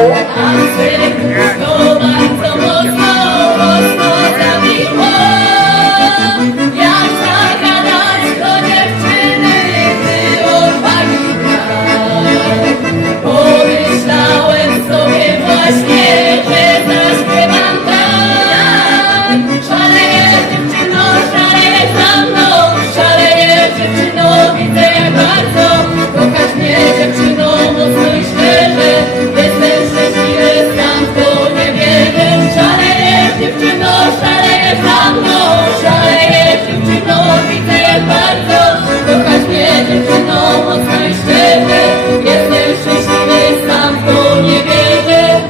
A serduszko bardzo mocno, mocno zabiło. Jak zagadać do dziewczyny, gdy odwagi brak. Pomyślałem sobie właśnie, że zaśpiewam tak. Szaleje dziewczyno, szaleje za mną, szaleje dziewczyno, widzę jak bardzo. Kochasz mnie dziewczyno mocno i szczerze, jestem szczęśliwy, sam w to nie wierzę. Szaleje dziewczyno, szaleje za mną, szaleje dziewczyno, widzę jak bardzo. Kochasz mnie dziewczyno mocno i szczerze, jestem szczęśliwy, sam w to nie wierzę.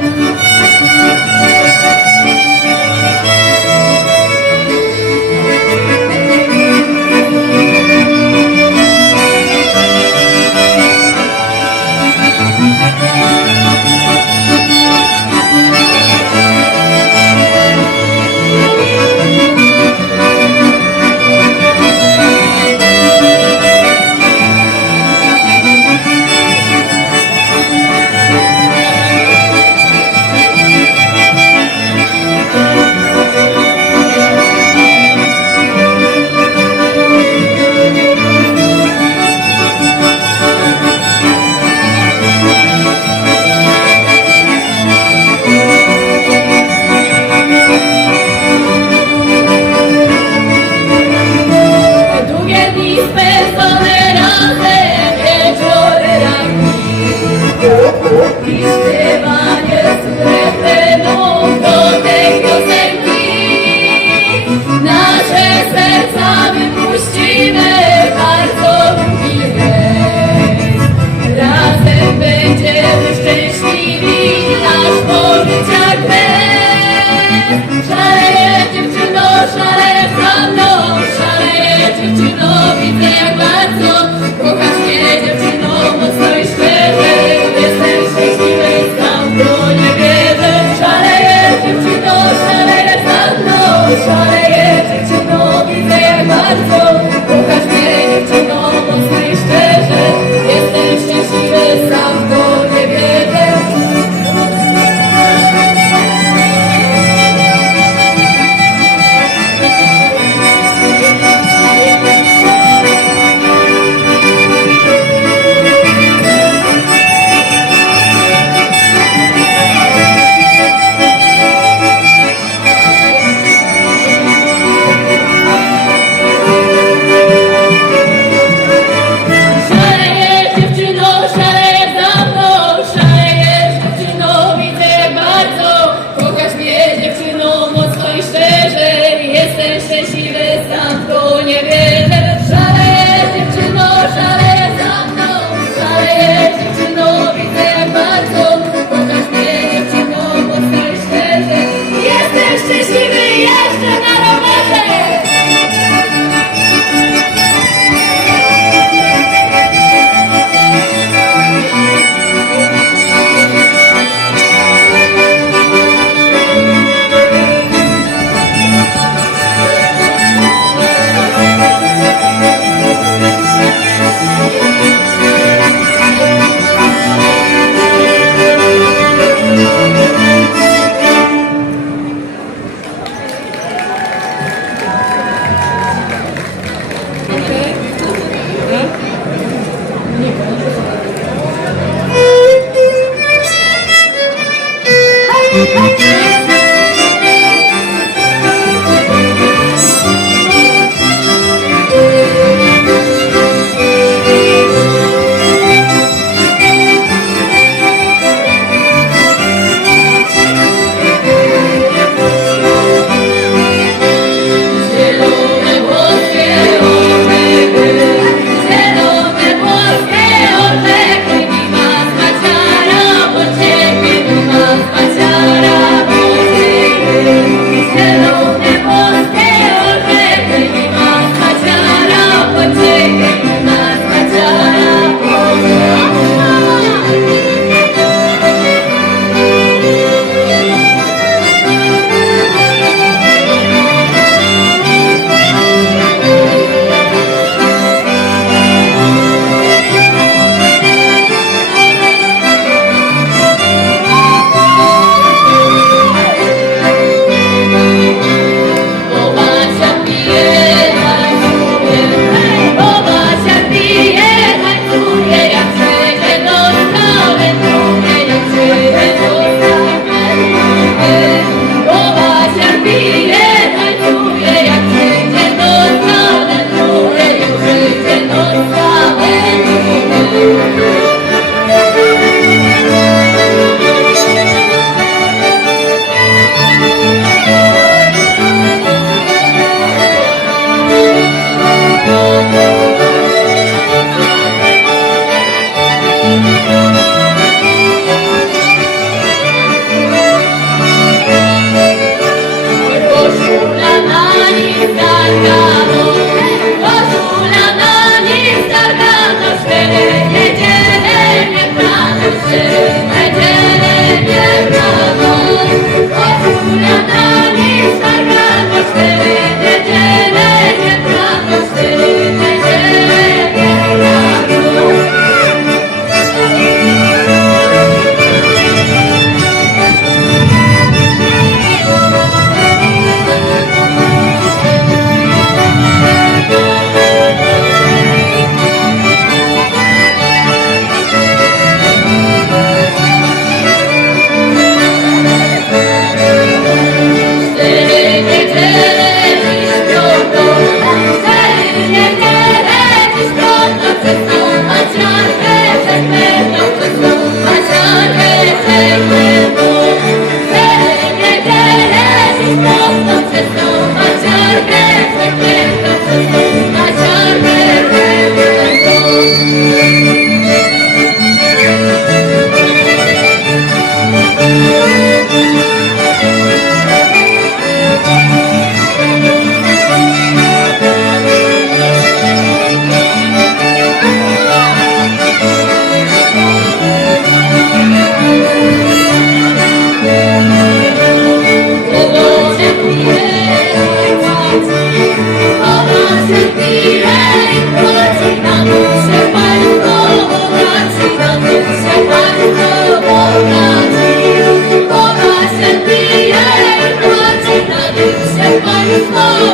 Długie dni spędzone razem, wieczory ranki i śpiewanie refrenu do tej piosenki. Nasze serca wypuścimy bardzo długi rejs. Razem będziemy szczęśliwi, aż po życia kres. Szaleje dziewczyno, szaleje za mną, szaleje dziewczyno, widzę jak bardzo. Kochasz mnie dziewczyno mocno i szczerze, jestem szczęśliwy, sam w to nie wierzę. Szaleje dziewczyno, szaleje za mną, szaleje dziewczyno, widzę jak bardzo. Kochasz mnie dziewczyno mocno i szczerze, jestem szczęśliwy, sam w to nie wierzę.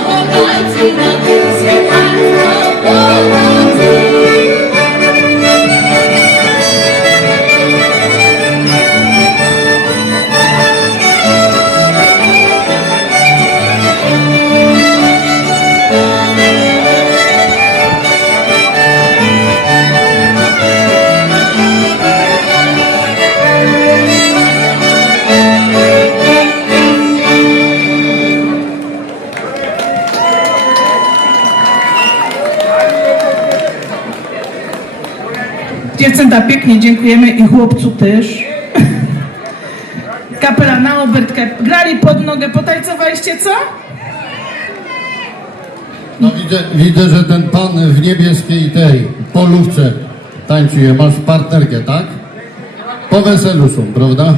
bogaci, na tym się bardzo bogaci. Dziewczęta, pięknie dziękujemy i chłopcu też. Kapela na obertkę. Grali pod nogę, potajcowaliście co? No widzę, że ten pan w niebieskiej tej polówce tańczuje. Masz partnerkę, tak? Po weselu są, prawda?